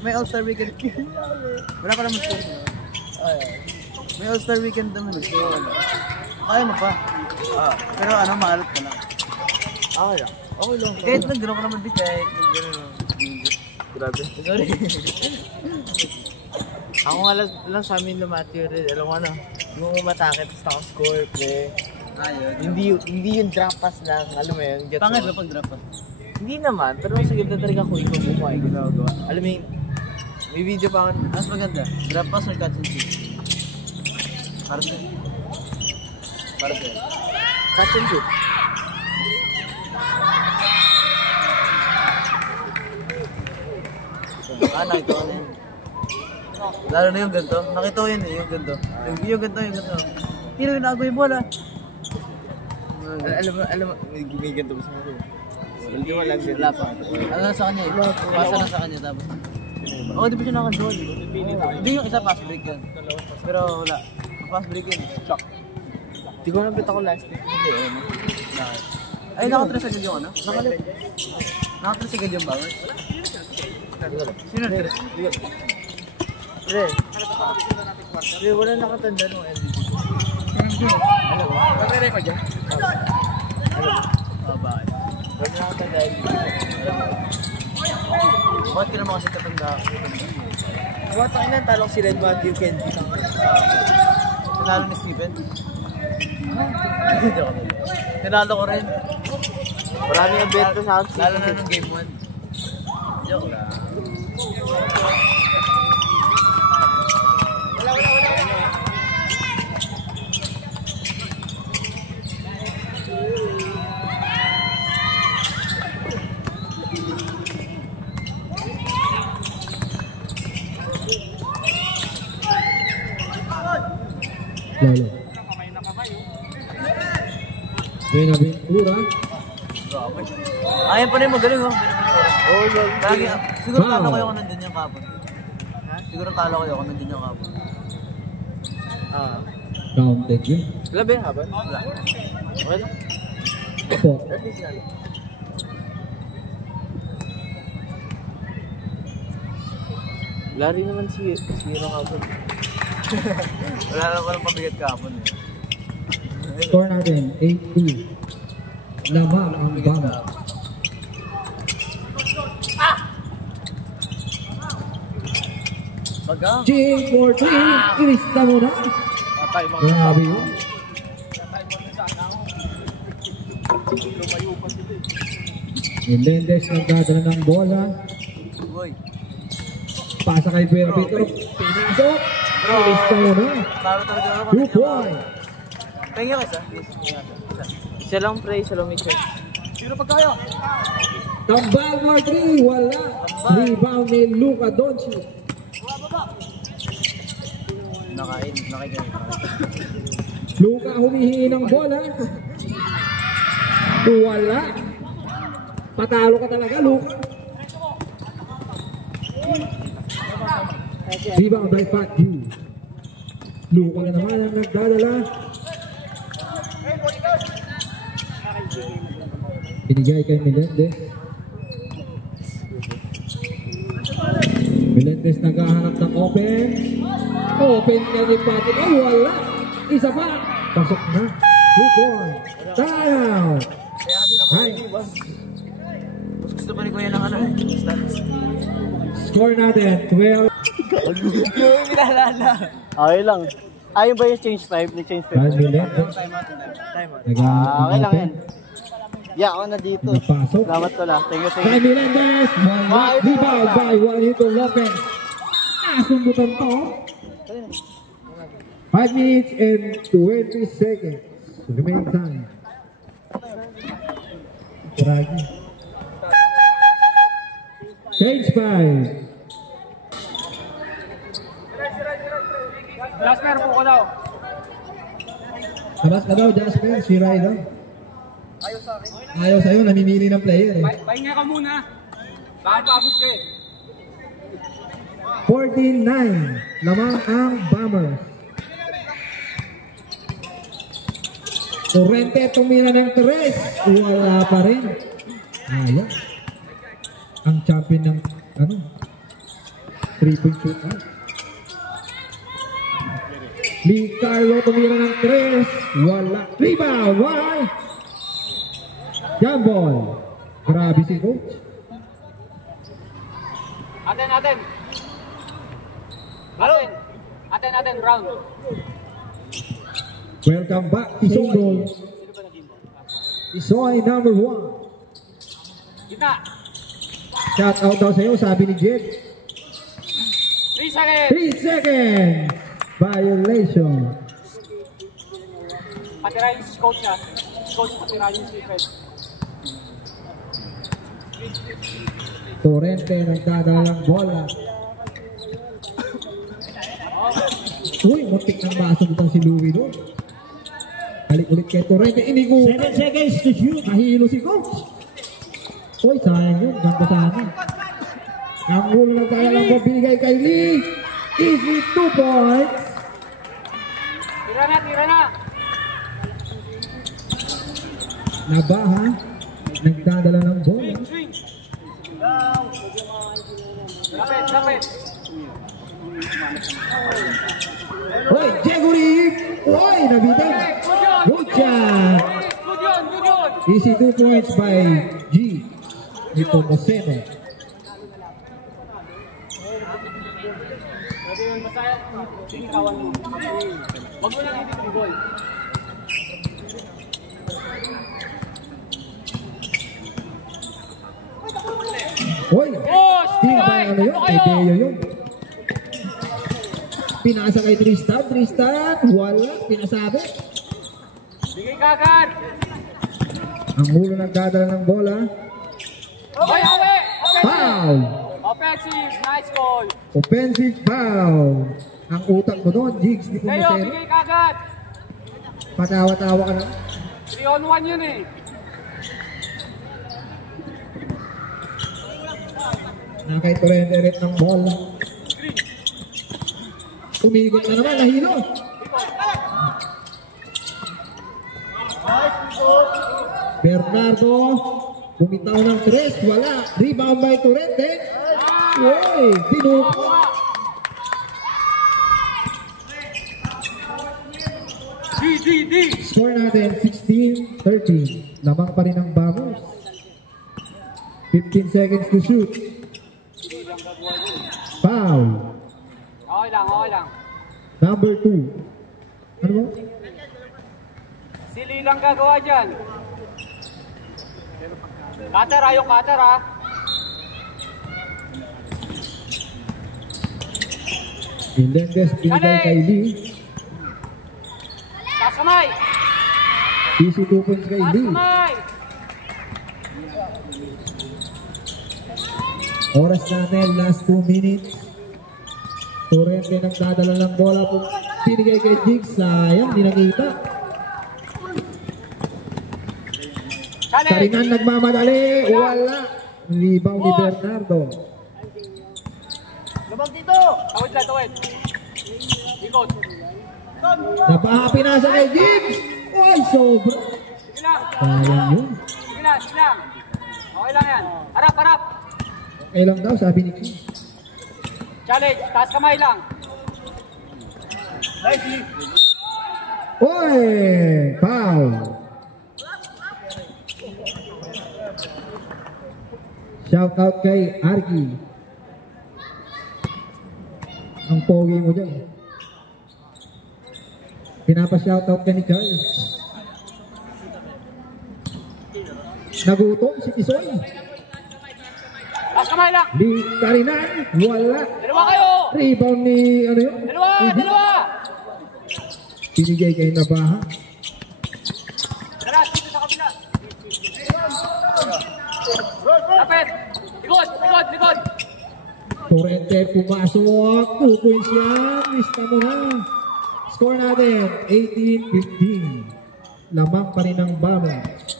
may All-Star Weekend. Wala pa naman score. May All-Star Weekend naman. Kaya mo pa. Pero ano, maalot ka lang. Okay lang. Kahit nag-draw ka naman bit, kahit nag-draw. Grabe. Sorry. Ako nga lang sa amin lumati rin. Alam mo ano, yung umatakit, tapos score, pre. Hindi yung drop pass lang, alam mo yun. Pangit ba pag drop pass? Hindi naman, pero sa ganda talaga ko ikaw bumuhay, ginagawa. Alam mo yun, may video pa ako. Mas maganda, drop pass or catch and shoot? Para sa'yo. Para sa'yo. Catch and shoot. Nakita ko na yun. Lalo na yung ganito. Nakita ko yun eh, yung ganito. Yung ganito. Hindi na ginagawa yung bola. Alam mo, may ganito ba sa mga? Hindi wala ganito. Wala pa. Ano na sa kanya eh. Pasa na sa kanya tapos. Oo, di ba siya naka-draw? Hindi yung isa pass break yun. Pero wala. Pass break yun. Shock. Hindi ko nabit ako last week. Hindi, ano? Ay, nakatrace agad yung ano? Nakatrace agad yung bawal? Sino nakatrace? Pre, wala nakatanda nung MVP. Alam mo? Pag-record dyan? Alam mo? Bakit? Wala nakatanda MVP. Bakit ka naman kasi katanda? Wata ilan talong si Red Matthew Kendi. Tinalo ni Steven? Tinalo ko rin. Marami ang bet ko sa akin. Lalo na nung game 1. Joke lang. Lalo. Buenaventura. Ayan pa rin magaling oh. Lagi, siguro Wow. talo kayo kung nandun yung kapon. Siguro talo kayo kung nandun yung kapon. Counted yun. Labi, haban? Wala. Okay lang. Opo. At least nalo. Lari naman si Rong Abon. Wala lang ko ng pabigat kapon eh. Score natin, 8-2. Lamang ang bama. Bagang. G14, inista mo na. Patay mga. Grabe yun. Menendez nagdadala ng bola. Boy. Pasa kay Pedro. Pinasok. Inista mo na. Talo talaga ako. 2 point. Pengi ka isa? Isa lang pre, isa lang mission. Sino pa kayo? Tambal more 3. Wala. Rebound ni Luka Doncic. Nakain. Luka humihingi ng bola. Wala. Patalo ka talaga, Luka. Rebound by Patu. Luka na naman ang nagdadala. Binigay kay Menendez. Menendez naghahanap ng open. Open na ni Patu. Ay, wala. Isa pa. Pasok na. 2 point. Down. Nice. Mas gusto pa rin ko yan ang ano eh. Stats. Score natin, 12. Okay lang. Ayaw ba yung change 5? Nag-change 5? Menendez. Time out. Okay lang yan. Yeah, ako na dito. Nagpasok. Salamat ko lang. Thank you. Kay Menendez. Rebound by Juanito Lopez. Nasundutan to. 5 minutes and 20 seconds. Remaining time. Draghi. Change 5. Last pair po ko daw. Labas ka daw, Jasper. Si Rai daw. Ayaw sa'yo, namimili ng player eh. Pahinga ka muna. Baka paabot ka eh. 14-9. Lamang ang Bombers. Torrente tumira ng 3. Wala pa rin. Ayaw. Ang champion ng ano? 3-point shoot out. Lee Carlo tumira ng 3. Wala. Rebound. Why? Jump ball. Grabe si coach. Aten. Aten, Brown. Welcome back, Tisoy. Tisoy number 1. Kita. Shout out daw sa'yo, sabi ni Jed. 3 seconds. 3 seconds. Violation. Patirahin si coach niya. Coach, patirahin si Fred. Torrente nagdadalang bola. Uy, muntik ng masag si Louie doon. Balik ulit kay Torrente. Inigo. 7 seconds to shoot. Nahilo si coach. Uy, sayang yun. Ganda sana. Ang ulo nagdadalang bola binigay kay Lee. Easy 2 points. Tira na. Nabaha. Nagdadala ng bola. Swing. Lapit. Uy, Gregory. Uy, nabitin. Good job. Good yun. Easy 2 points by G. Nito Moseno. Pwede yun, masaya. Sige, kawan mo. Wag mo lang ibig ball. Uy, Oh, di ba ano yun? Kay Teo yun. Pinasa kay Tristan. Wala. Pinasabi. Bigay kagad. Ang hulo nagdadala ng bola. Hoy, awe! Foul! Offensive, nice goal. Offensive foul. Ang utak mo doon, Jigs, di po Leo, masero. bigay kagad. Patawa-tawa ka na. 3-on-1 yun eh. Nakay Torrente rin ng bola. Tumigot na naman, nahilo. Bernardo, bumitaw ng 3, wala. Rebound by Torrente. Uy, tinupo. D. Score natin 16-13. Lamang pa rin ang Bombers. 15 seconds to shoot. Foul. Okay lang. Number 2. Ano mo? Si Lee lang gagawa dyan. Cutter ha, yung cutter ha. Melendez binigay kay Lee. Taas kamay. Easy 2 points kay Taas Lee. kamay. Oras natin, last 2 minutes. Torrente nagdadala ng bola. Binigay kay Jigs. Sayang, di nakita. Karinan nagmamadali. Wala. Rebound ni Bernardo. Tawid. Ikot. Napahapinasa kay Jigs. Uy, sobra. Sige lang. Sayang yun. Sige lang. Okay lang yan. Harap. Okay lang daw, sabi ni Jigs. Challenge, taas kamay lang. Uy, foul. Shout out kay Arky. Ang pogi mo dyan. Pinapa-shout out ka ni Charles. Nagutom si Tisoy. Taas kamay lang. Di Karinan, wala. Dalawa kayo. Rebound ni, ano yun? Dalawa. Binigay kay Nabaha. Tara, dito sa kabila. Lapit. Likod. Torrente pumasok. 2 points yan. Lista mo na. Score natin, 18-15. Lamang pa rin ang Bombers.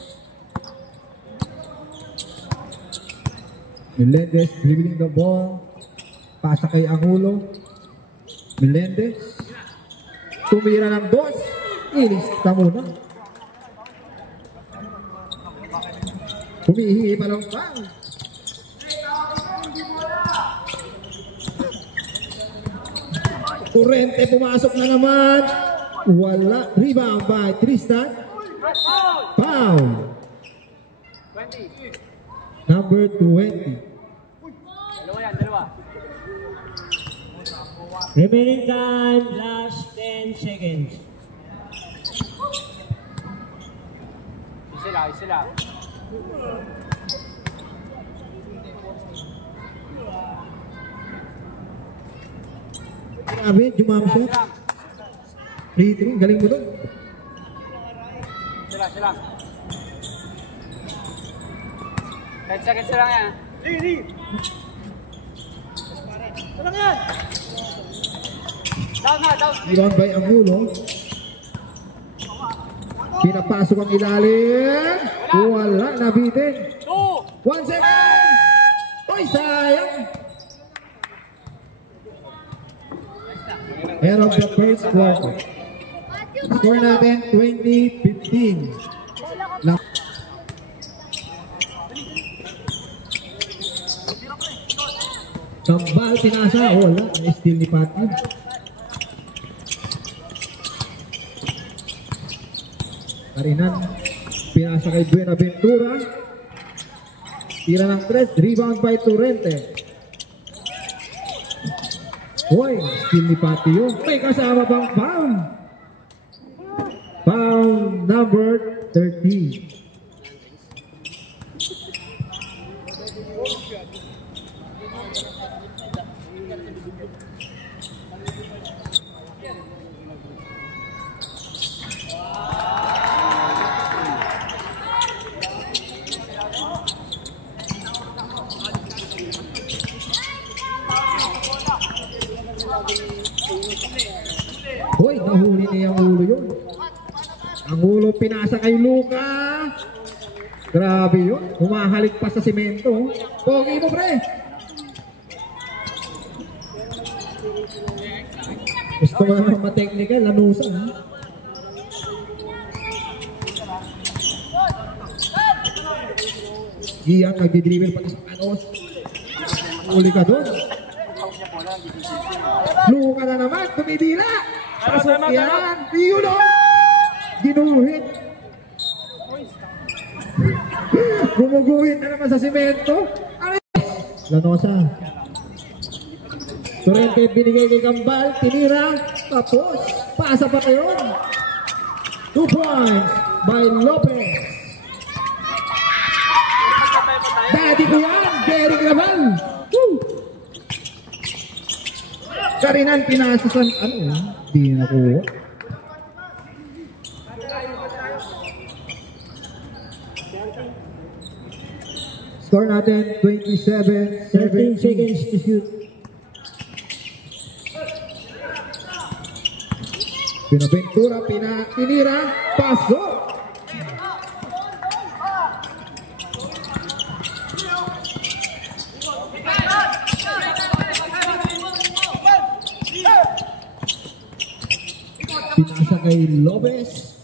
Melendez dribbling the ball. Pasa kay Angulo. Melendez. Tumira ng 2. Ilista muna. Humihingi pa ng foul. Kurente pumasok na naman. Wala. Rebound by Tristan. Foul. Number 20. Dalawa. Remaining time, last 10 seconds. Isa lang. Grabe, jumam siya. Free throw, galing mo doon. Isa lang. Kahit seconds lang yan. Down yan! Down! Rebound by Angulo. Pinapasok ang ilalim. Wala, nabitin. 1 second. Oy, sayang. End of the first quarter. Score natin 20-15. Kambal, pinasa. Wala, na-steal ni Pati. Karinan, pinasa kay Buenaventura. Tira ng 3, rebound by Torrente. Hoy, steal ni Pati yun. May kasama pang foul. Foul number 13. Hoy, nahuli niya ang ulo yun. Ang ulo pinasa kay Luka. Grabe yun. Humahalik pa sa simento. Pogi mo, pre. Gusto mo naman ma-technical. Lanusa, ha? Iyan, nagdi-dribble pati sa kanos. Uli ka doon. Luka na naman. Tumidila. Pasok yan. Yun o. Ginuhit. Gumuguhit na naman sa simento. Lanosa. Torrente binigay kay Kambal. Tinira. Tapos. Pasa pa kayo. 2 points by Lopez. Daddy ko yan. Derek Laval. Woo! Karinan pinasa sa ano? Di nakuha. Score natin 27, 13 seconds to shoot. Pinaventura, tinira, pasok. Pinasa kay Lopez.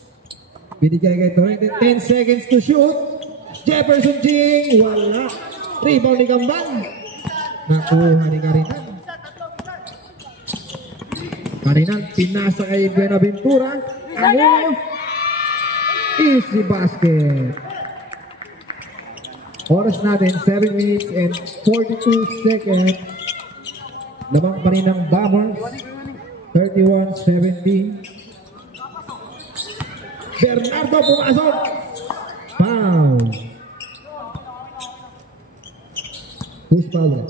Binigay kay Torrente. 10 seconds to shoot. Jefferson Jing. Wala. Rebound ni Gambang. Nakuha ni Karinan. Karinan. Pinasa kay Buenaventura. Ano? Easy basket. Oras natin 7 minutes and 42 seconds. Lamang pa rin ng Bombers. 31-17. Bernardo pumasok. Foul. Who's foul?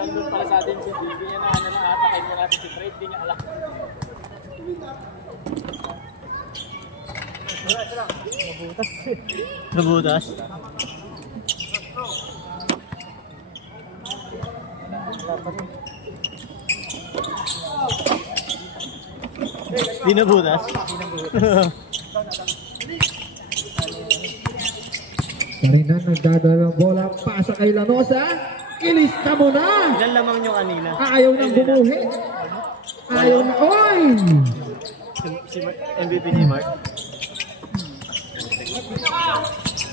Nandun pala sa atin si Bibi niya na ata kayo mo natin si Fred. Di niya alam. Nabutas. Di nabutas. Karinan nagdadala ng bola. Pasa kay Lanosa. Ilista mo na. Ilan lamang nyo kanina? Ayaw nang bumuhi. Ayaw na. Oy! Si MVP ni Mark.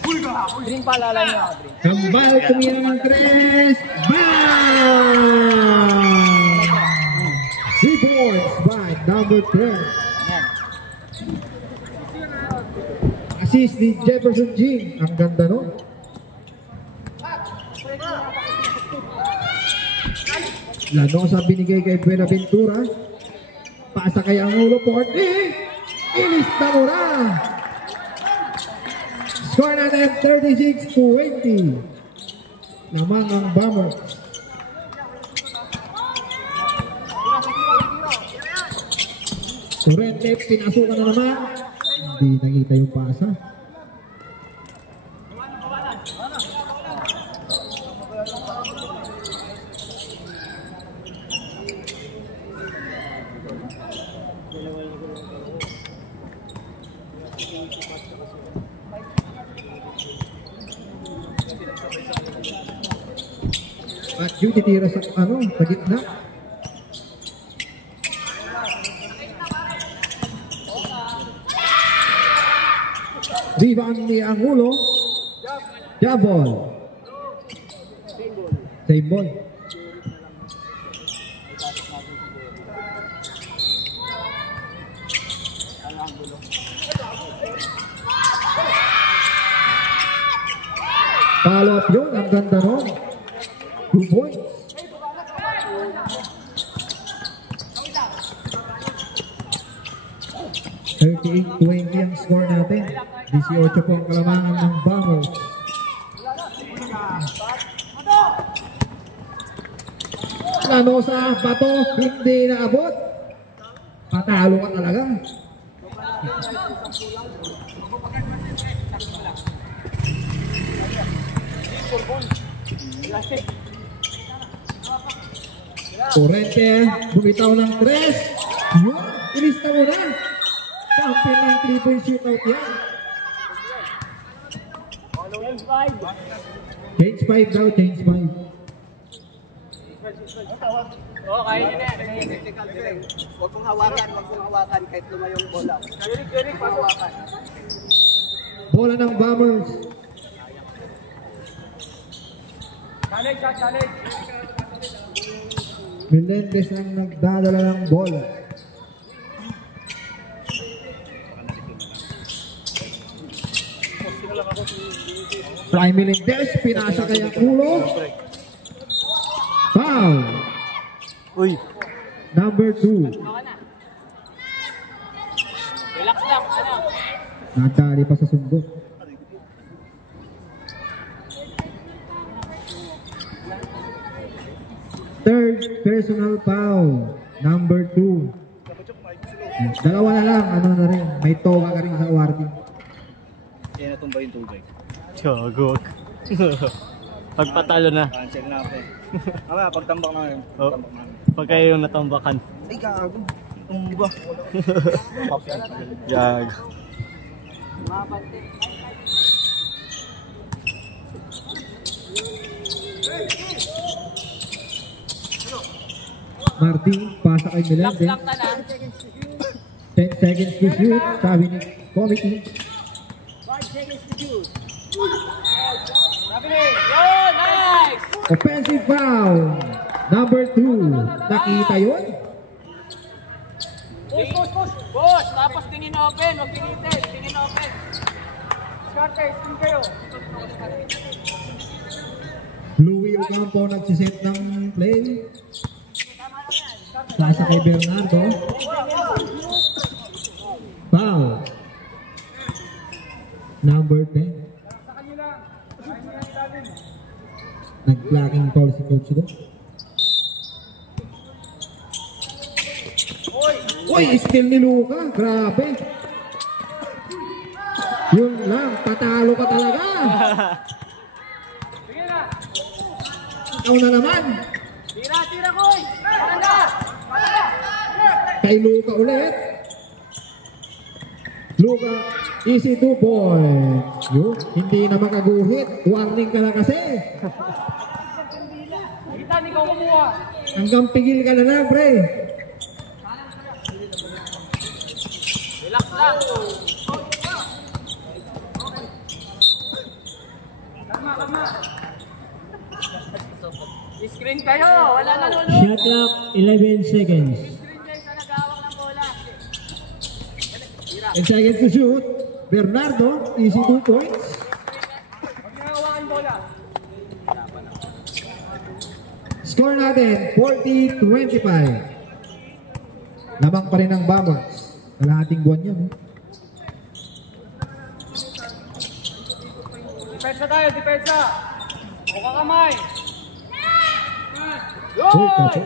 Green paalala niyo ako, Green. Kambal, tumira ng 3. Bang! 3 points by number 3. Assist ni Jefferson Jing. Ang ganda nun. Lanosa binigay kay Buenaventura. Pasa kay Angulo. 40. Ilista mo na. Score natin 36-20. Naman ang Bombers. Kurente, pinasukan na naman. Hindi nakita yung pasa. At yung titira sa sa gitna. Rebound ni Angulo. Jabol. Same ball. Follow up yun. Ang ganda nun. 2 points. $38-20 ang score natin. 18 po ang kalamangan ng Bombers. Lanosa, bato, hindi naabot. Patalo ka talaga. Kurente, bumitaw ng 3. Yun, ilista mo na. Champion ng 3-point shootout yan. Change 5 daw, change 5. Oo, kaya nyo na. Huwag mong hawakan kahit lumayong bola. Kirik, hawakan. Bola ng Bombers. Challenge. Melendez ang nagdadala ng bola. Prime Melendez, pinasa kay Angulo. Foul. Uy. Number 2. Relax lang, Nadali pa sa sundo. Third personal foul. Number 2. Dalawa na lang. Ano na rin. May toga ka rin sa awarding. Yan natumba yung tubig. Chogok. Pagpatalo na. Cancel na ako. Mamaya, pagtambak na yun. Oh. Pag kayo yung natambakan. Ay, gago. Tumba. Jag. Martin, pasa kay Melendez. 10 seconds to shoot. Sabi ni committee. 5 seconds to shoot. Nice! Offensive foul. Number 2. Nakita yun? Push! Tapos tingin open. Huwag pinitin. Tingin open. Skarte, spin kayo. Louie Ocampo nagsiset ng play. Pasa kay Bernardo. Foul. Number 10. Nag-blocking foul si Coach Do. Uy, skill ni Luka. Grabe. Yun lang. Patalo ka talaga. Ikaw na naman. Tira, Koy! Panda! Kay Luka ulit. Luka, easy 2 points. Yun, hindi na makaguhit. Warning ka na kasi. Kita, hindi ko kumuha. Hanggang pigil ka na na, pre. Relax lang. Screen kayo, wala nanonood. Shot clock, 11 seconds. Screen kayo sa nagawak ng bola. 10 seconds to shoot. Bernardo, easy 2 points. Huwag nakawakan bola. Score natin, 40-25. Lamang pa rin ang Bombers. Kalahating buwan yun. Depensa tayo, depensa. Buka kamay. Uy,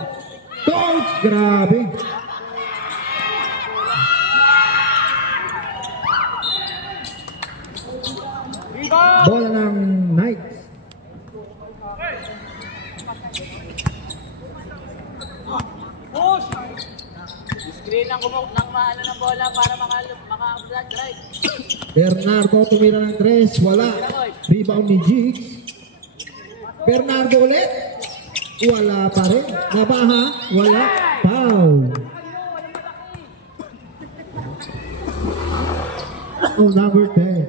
Coach, grabe. Rebound. Bola ng Knights. Push. Screen ng maano ng bola para maka-flat right. Bernardo tumira ng 3, wala. Rebound ni Jigs. Bernardo ulit. Wala pa rin. Nabaha, wala. Foul. Oh, number 10.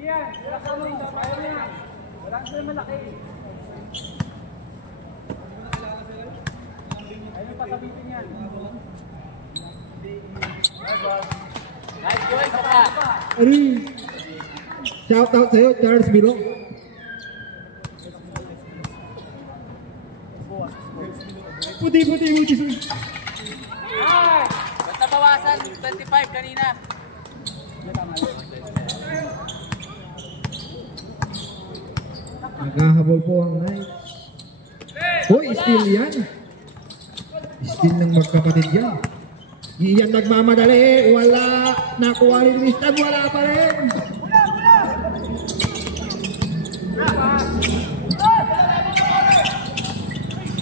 Yan, wala ka naman yan. Wala ka naman malaki. Ayun pa sabihin yan. Nice going, Saka. Ari. Shout out sa'yo, Charles Milo. Puti. Nice. Basta bawasan, 25 kanina. Naghahabol po ang Knights. Hoy, steal yan. Steal ng magkapatid yan. Iyan nagmamadali. Wala. Nakuha ni Tristan. Wala pa rin.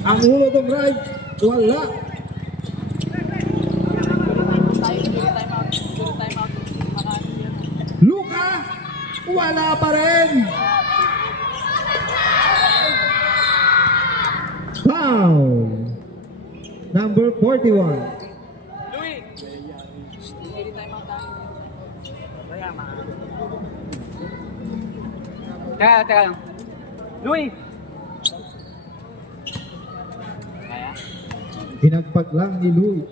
Ang ulo tong right. Wala. Luka. Wala pa rin. Foul. Number 41. Louis. Hindi time out tayo. Teka lang. Louis. Kaya? Pinagpag lang ni Louis.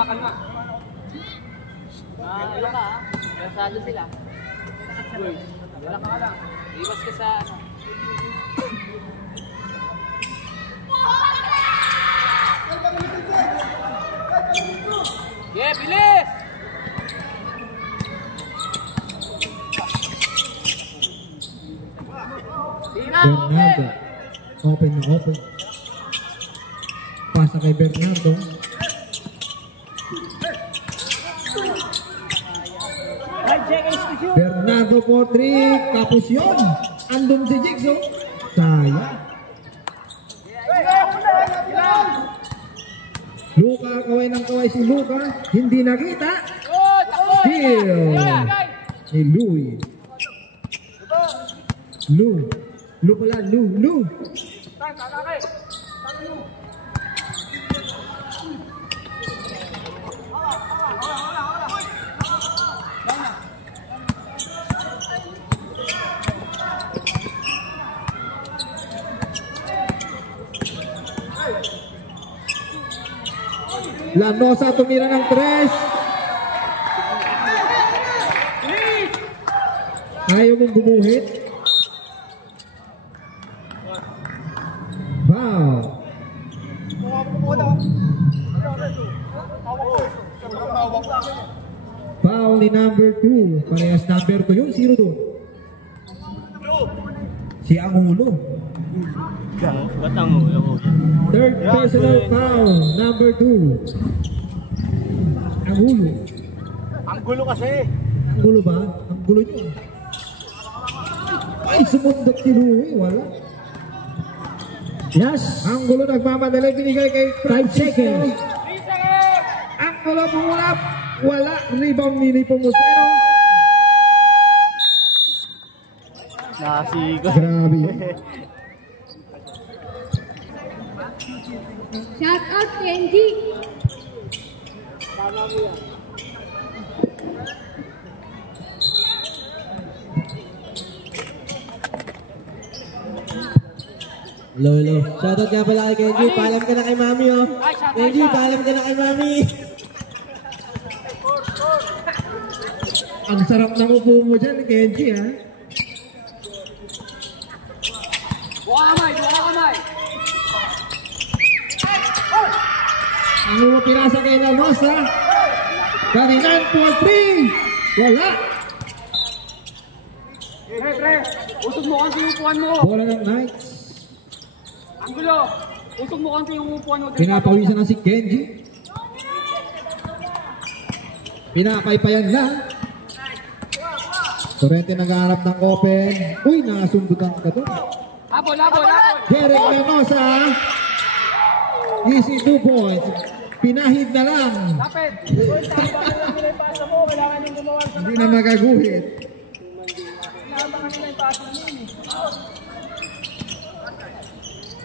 Kalma. Wala ka ha. Kasado sila. Uy, wala ka lang. Iwas ka sa ano. Yeah, bilis! Bernardo. Open na open. Pasa kay Bernardo. Bernardo for 3. Tapos yun. Andun si Jigso. Sayang. Luka, kaway ng kaway si Luka. Hindi nakita. Steal ni Louis. Lu pala, Lu. Lanosa tumira ng 3. Ayaw mong bumuhit. Foul. Foul ni number 2. Parehas number 2 yun. Sino doon? Si Angulo. Ba't ang ulo mo? Third personal foul. Number 2. Angulo. Ang gulo kasi. Angulo ba? Angulo nyo. Ay, sumundot si Louie. Wala. Yes. Angulo nagmamadali. Binigay kay 5 seconds. Angulo pumulap. Wala. Rebound ni Nepomuceno. Nasigo. Grabe. Shout out TNG. Tama mo yan. Lolo. Shoutout nga pala kay Kenji. Paalam ka na kay Mami, oh. Kenji, paalam ka na kay Mami. Ang sarap ng upo mo dyan, Kenji, ha? Buka kamay, buka kamay. Ang upo pinasa kay Lamos, ha? Kaninan for 3. Wala. Pre, usog mo kasi yung upuan mo. Bola ng Knights. Anggulo, usog mo kasi yung upuan mo. Pinapawisan na si Kenji. Pinapaypayan na. Torrente naghahanap ng open. Uy, nasundutan ka to. Habol, habol, habol. Derek Menosa. Easy 2 points. Pinahid na lang. Kapit. Tama na nila yung pasa mo. Kailangan yung gumawa sa Hindi na magaguhit. tama nila yung pasa mo.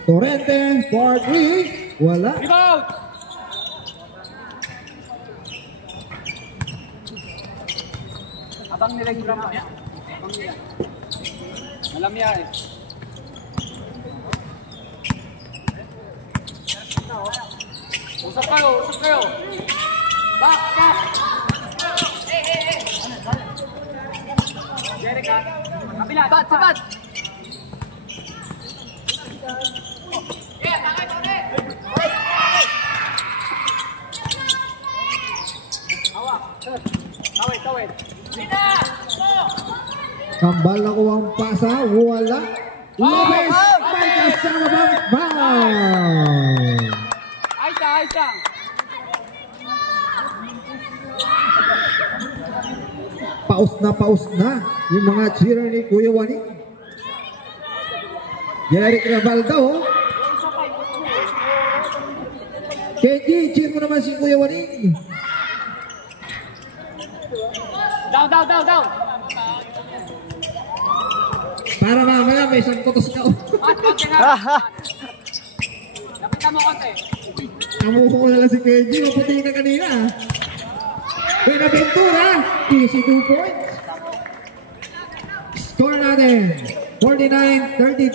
Torrente for 3. Wala. Rebound! Abang nila yung drama. Abang nila. Malamya eh. Usap kayo, usap kayo. Back, back. Jerica. Kapila. Sabat, sabat. Tawid, tawid. Kambal na kuha ang pasa. Wala. Lopez. May kasama bang foul. Ayos lang, ayos lang. Paus na yung mga cheerer ni Kuya Wani. Jeric Ravaldo. Kenji, cheer mo naman si Kuya Wani. Down, down, down, down. Para mamaya may isang kutos ka. Mat, konti nga. Lapit ka mo konti. Namuho ko na lang si Kenji. Maputi ka kanina. Buenaventura. Easy 2 points. Score natin. 49-32.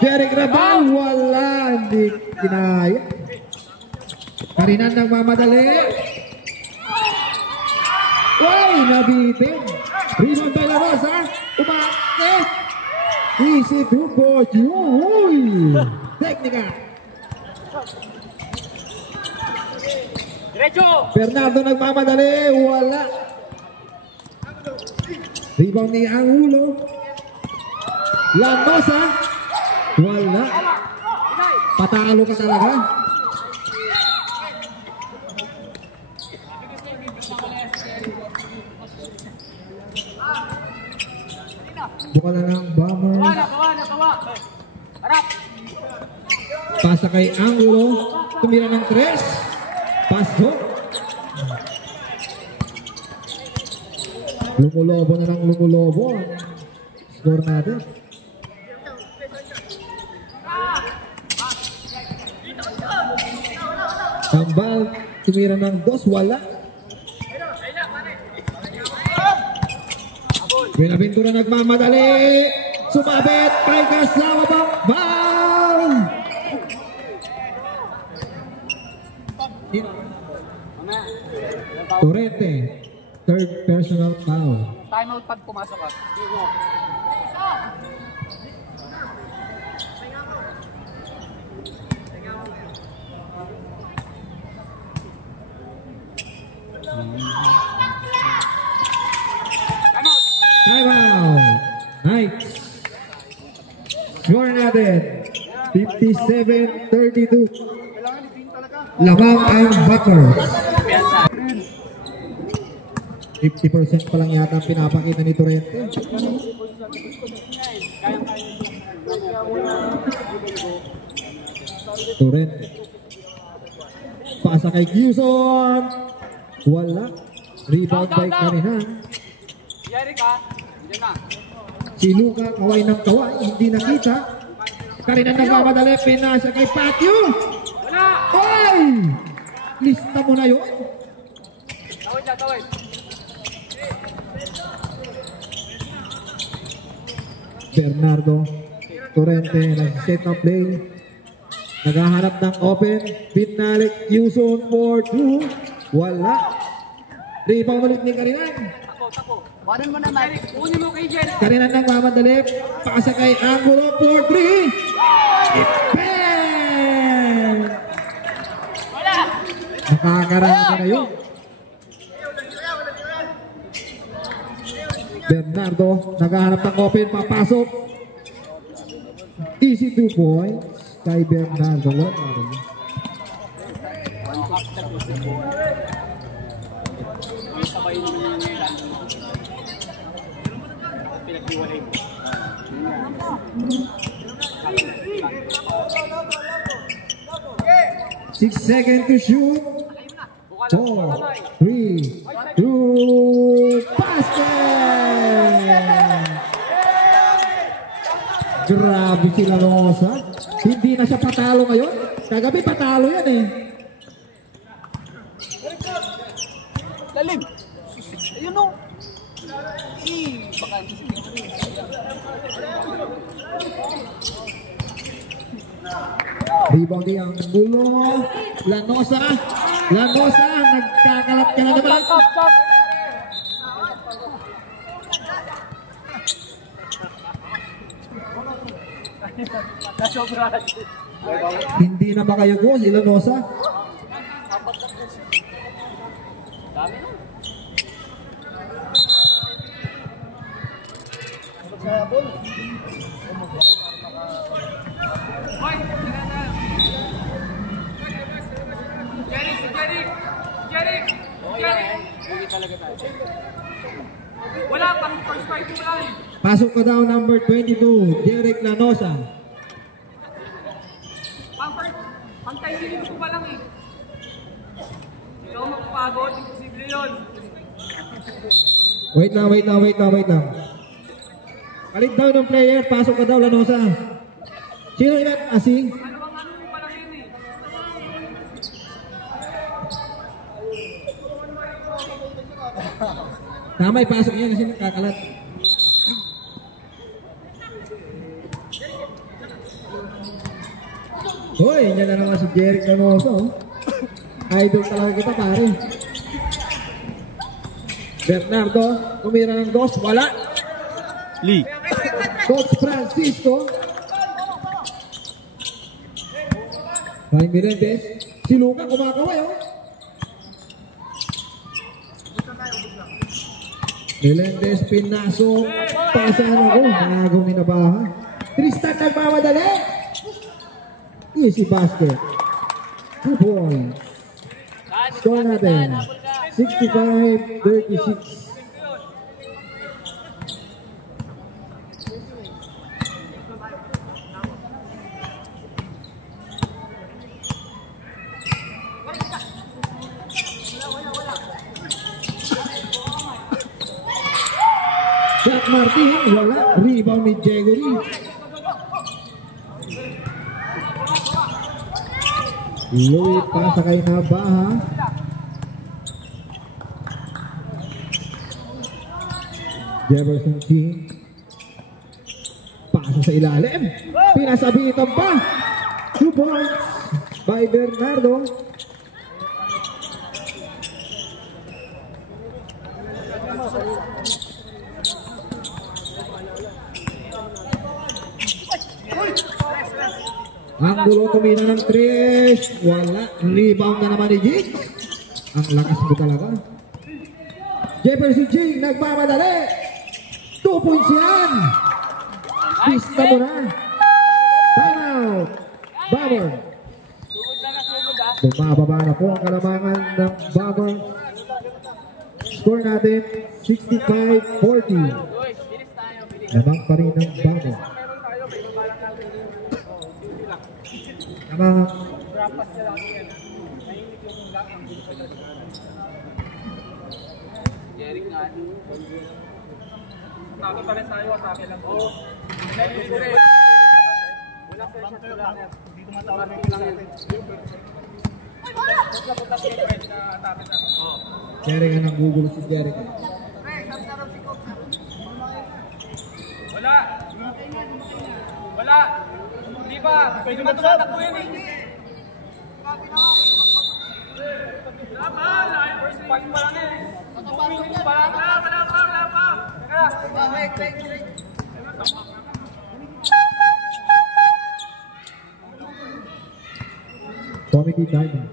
Derek Rabal. Wala. Hindi kinaya. Karinan nagmamadali. Uy, nabitin. Rebound by La Rosa. Umakit. Easy 2 points. Uy. Teknika. Diretso. Bernardo nagmamadali. Wala. Rebound ni Angulo. La Rosa. Wala. Patalo ka talaga. Buka na ng Bombers. Kawa na, kawa na, kawa. Harap. Pasa kay Angulo. Tumira ng 3. Paso. Lumulobo na ng lumulobo. Score natin. Tambal. Tumira ng 2. Wala. Buenaventura nagmamadali. Sumabit. Kay kasama bang foul. Torrente. Third personal foul. Time out pag pumasok ka. Time out. Knights. Score natin. 57-32. Lamang ang Butlers. 50% pa lang yata ang pinapakita ni Torrente. Torrente. Pasa kay Gibson. Wala. Rebound by Karinan. Jerica. Diyan na. Si Luka, kaway ng kaway, hindi nakita. Kanina nagmamadali, pinasa kay Patio. Ay! Lista mo na yun. Bernardo Torrente nag-set up play. Naghahanap ng open. Pinalik Yuson for 2. Wala. Rebound ulit ni Karinan. Waran mo naman. Kunin mo kay Jen. Karinan nagmamadali. Pasa kay Angulo for 3. Ipel! Wala. Nakakarami na yun. Bernardo naghahanap ng open, papasok. Easy 2 points kay Bernardo. Sabay naman yung nila. Pinaghiwalay mo. 6 seconds to shoot. 4, 3, 2, basket! Grabe sila Rosa. Hindi na siya patalo ngayon. Kagabi patalo yan eh. Lalim. Ayun o. Baka hindi Rebound ang gulo. Lanosa. Lanosa. Nagkakalat ka na naman. Hindi na makayago si Lanosa. Wala pang first fight mo lang. Pasok ka daw number 22, Derek Lanosa. Pantay silip ko pa lang eh. Ikaw makapagod, imposible yun. Wait lang. Palit daw ng player, pasok ka daw Lanosa. Sino yan? Asing? Ano mo pa lang yun eh. Tama, ipasok niya kasi nakakalat. Hoy, yan na naman si Derek Lanosa. Oh. Idol talaga kita pare. Bernardo, tumira ng dos, wala. Lee. Coach Francisco. Ryan Mirendez. Si Luka kumakaway oh. Melendez pinasok. Pasahan ako. Nagong minabaha. Tristan nagmamadali. Easy basket. 2 points. Score natin. 65-36. Jack Martin, wala. Rebound ni Gregory. Louis pasa kay Nabaha. Jefferson King. Pasa sa ilalim. Pinasabitan pa. 2 points by Bernardo. Ang gulo tumina ng 3. Wala. Rebound na naman ni Jig. Ang lakas mo talaga. Jefferson Jig nagmamadali. 2 points yan. Pista mo na. Time out. Bomber. Bumababa na po ang kalamangan ng Bomber. Score natin 65-40. Lamang pa rin ng Bomber. Tama. Atake pa rin tayo, atake lang. Oo. Jerry nga nanggugulo si Jerry. Wala. Wala. Hindi ba? Pwede ba tumatakbo yun eh? Wala. First part pa lang eh. 2 minutes pa. Wala pa. Teka. Comedy time.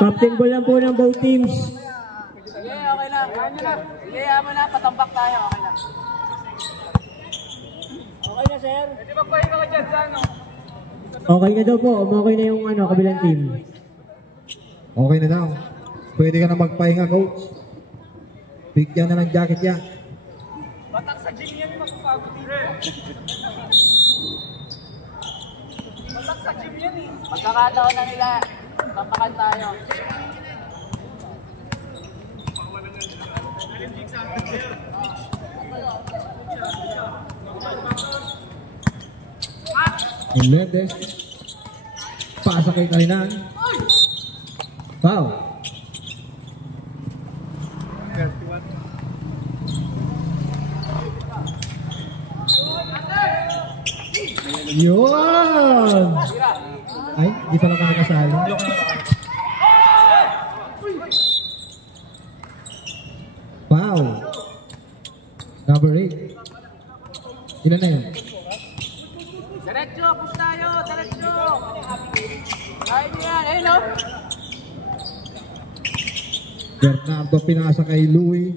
Captain ball lang po ng both teams. Sige, okay lang. Sige, yaman na. Patambak tayo. Okay lang. Okay na, sir. Pwede ba pahinga ka dyan sa ano? Okay na daw po. Okay na yung kabilang team. Okay na daw. Pwede ka na magpahinga, coach. Bigyan na ng jacket yan. Batak sa gym yan yung magpapagod dito. Batak sa gym yan eh. Magkakataon na nila. Pampakan tayo. Hernandez. Pasa kay Kalinan. Foul. Yun! Ay, di pala ka nakasali. Foul. Number 8. Ilan na yun? Diretso, push tayo. Diretso. Kaya niyo yan. Ayun o. Bernardo pinasa kay Louie.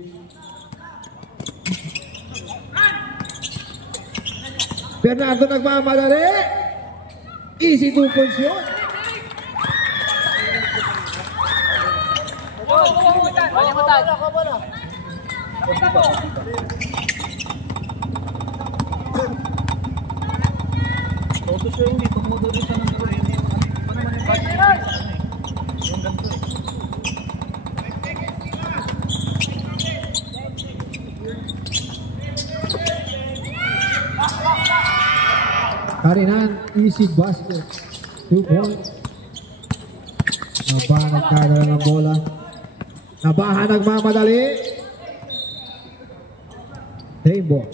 Bernardo nagmamadali. Easy 2 points yun. Malimutan. Karinan, easy basket. 2 points. Nabaha nagkadala ng bola. Nabaha nagmamadali. Same ball.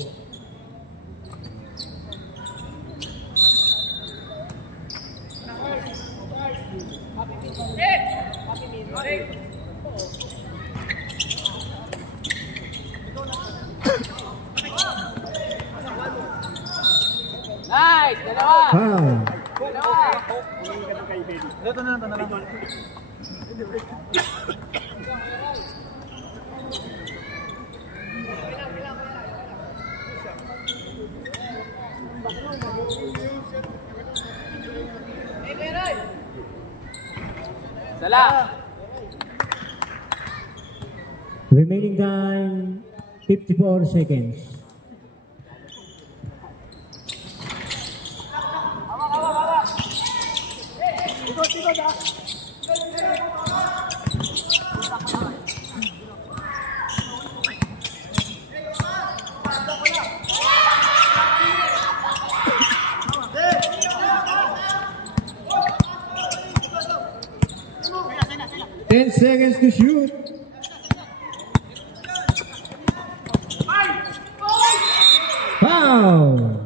Nice. Dalawa. Foul. Ito na lang. Sala. Remaining time, 54 seconds. Ten seconds to shoot. Foul.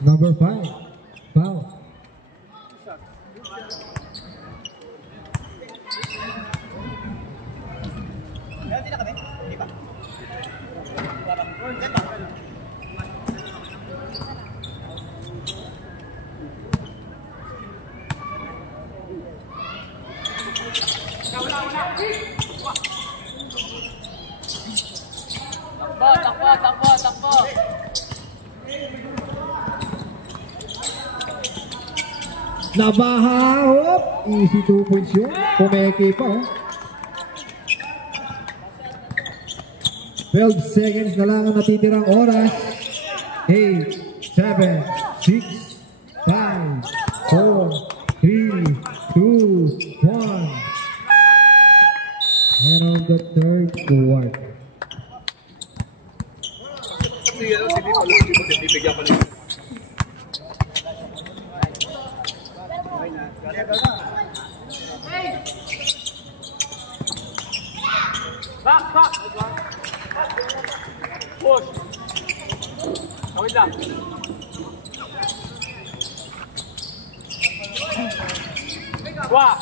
Number 5. Foul. Takbo. Nabaha. Hop. Easy 2 points yun. Pumeke pa. Oh. 12 seconds na lang ang natitirang oras. 8, 7, 6, 5, 4, 3, 2, 1. And on the third quarter. Back! Push! Tawid lang. Wah!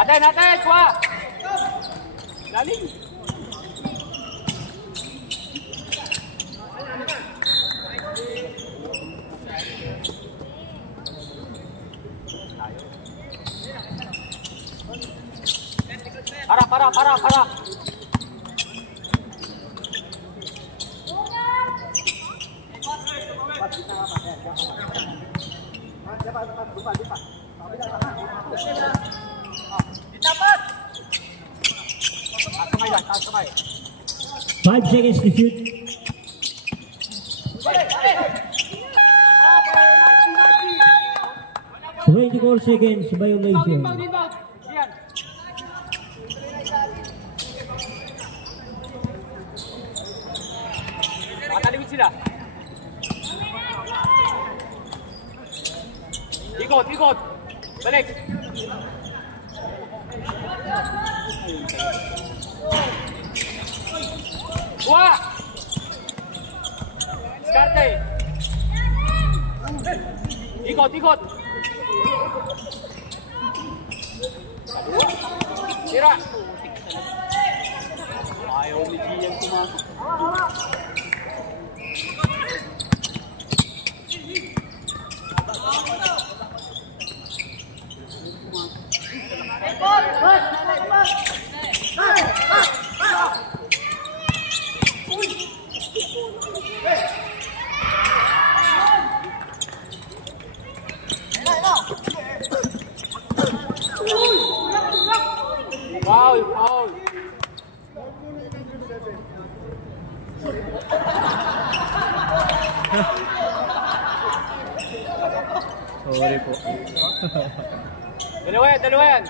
Atin! Wah! Lalim! Harap! Itapat! 5 seconds to shoot. Okay, 24 seconds violation. Inbound. Yan. Makalimit sila. Ikot. Balik. Wah! Diskarte. Ikot. Tira. Ayaw ni Gian pumasok. Foul. Sorry po. Dalawa yan.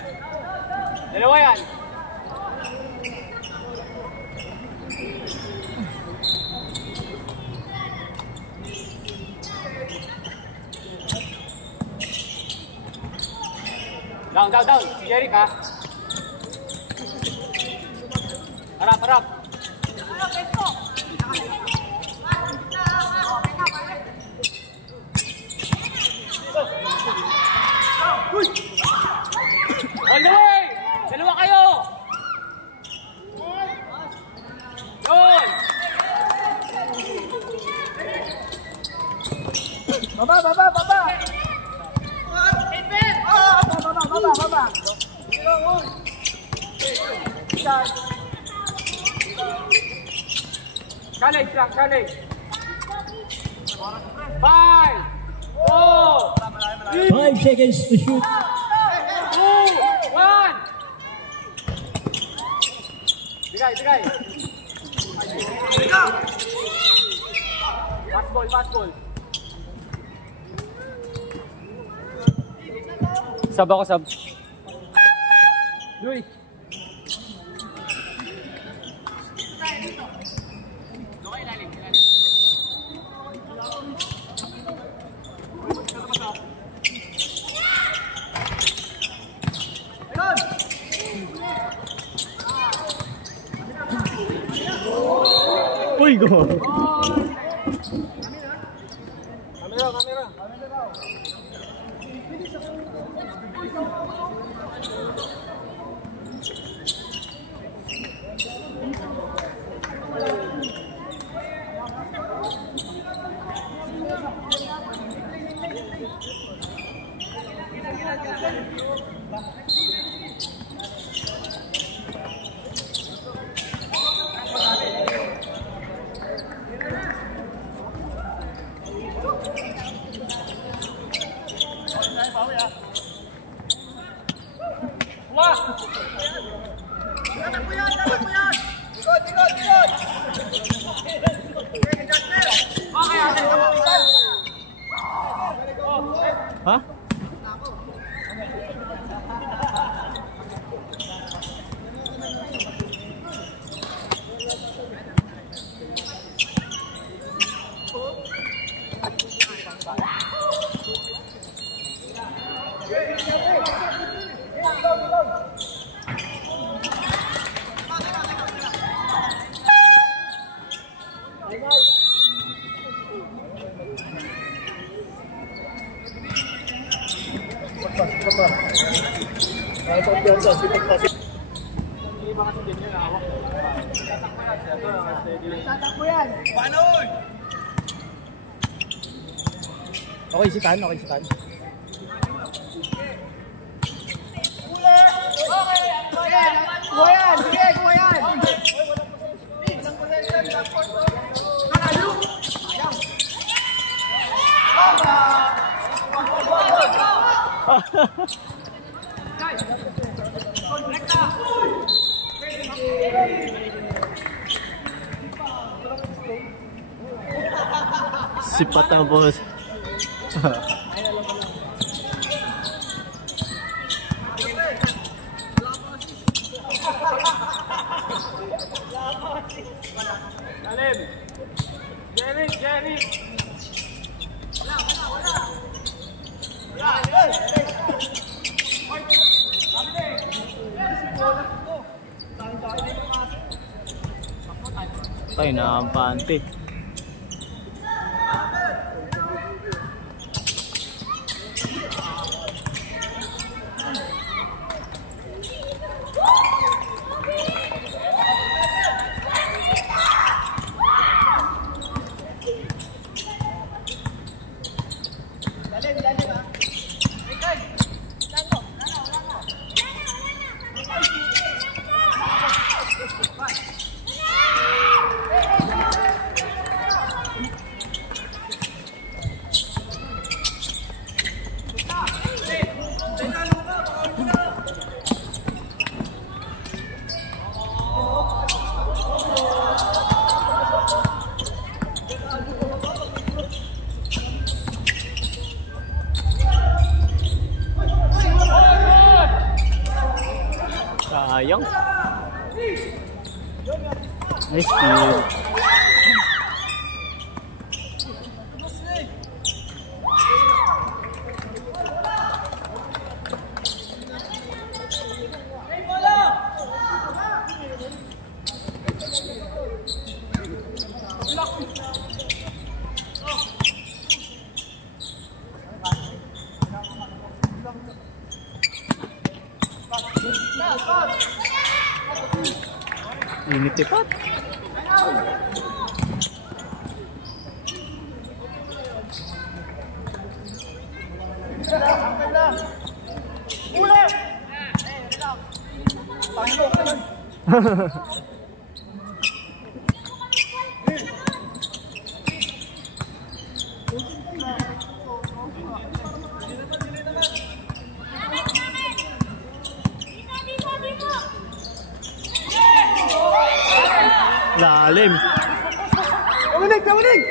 Down. Si Eric ha. Harap. All the way! Dalawa kayo! Yun! Baba! Baba! Challenge. 5, 4, 5 seconds to shoot. 2, 1. Bigay. Pass ball. Sab. Luis. Uy, go! Kamera. Okay si Tan, okay si Tan. Sipat ang boss. Jerry! Tayo na ang pante. Sayang. Nice kill. Init tipat. Lalim. Kaminig!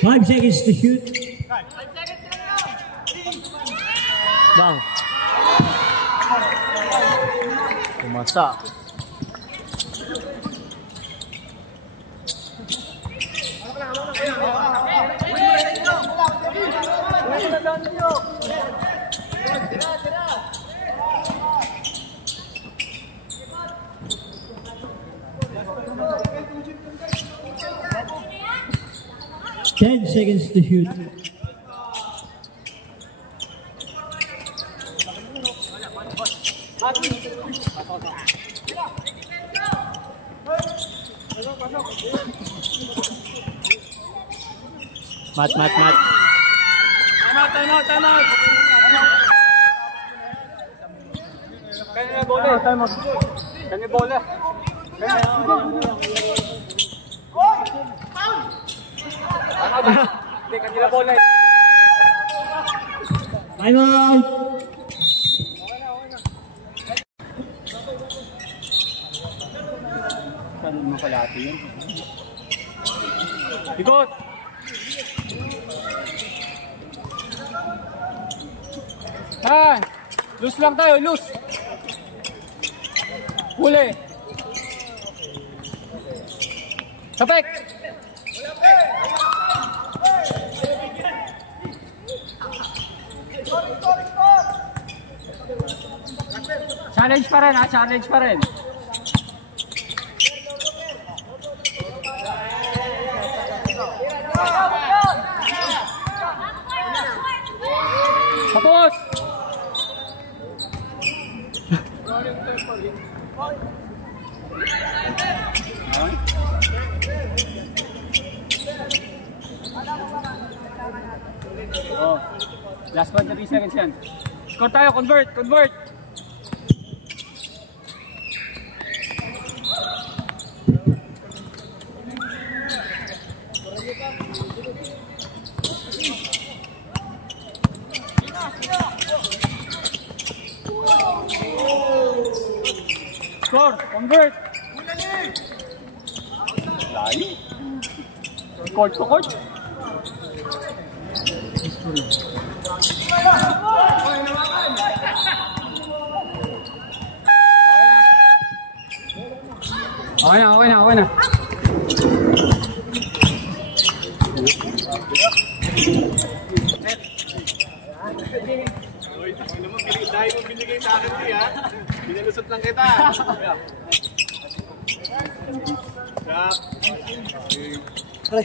Five seconds to shoot. Bang. Kumasa. Ten seconds to shoot. Mat. Time out. Kanya bola. Kanya bola. Hindi, kanila bola. Time out! Saan mo kalati yun? Ikot! Ha! Loose lang tayo, loose! Huli! Sapek! Challenge pa rin ha, challenge pa rin. Tapos! Oh, last 1 seconds yan. Score tayo, convert! Score! Convert! Layo! Court to court! Okay na. Dahil mo binigay sa akin ha, binalusot lang kita. Pre.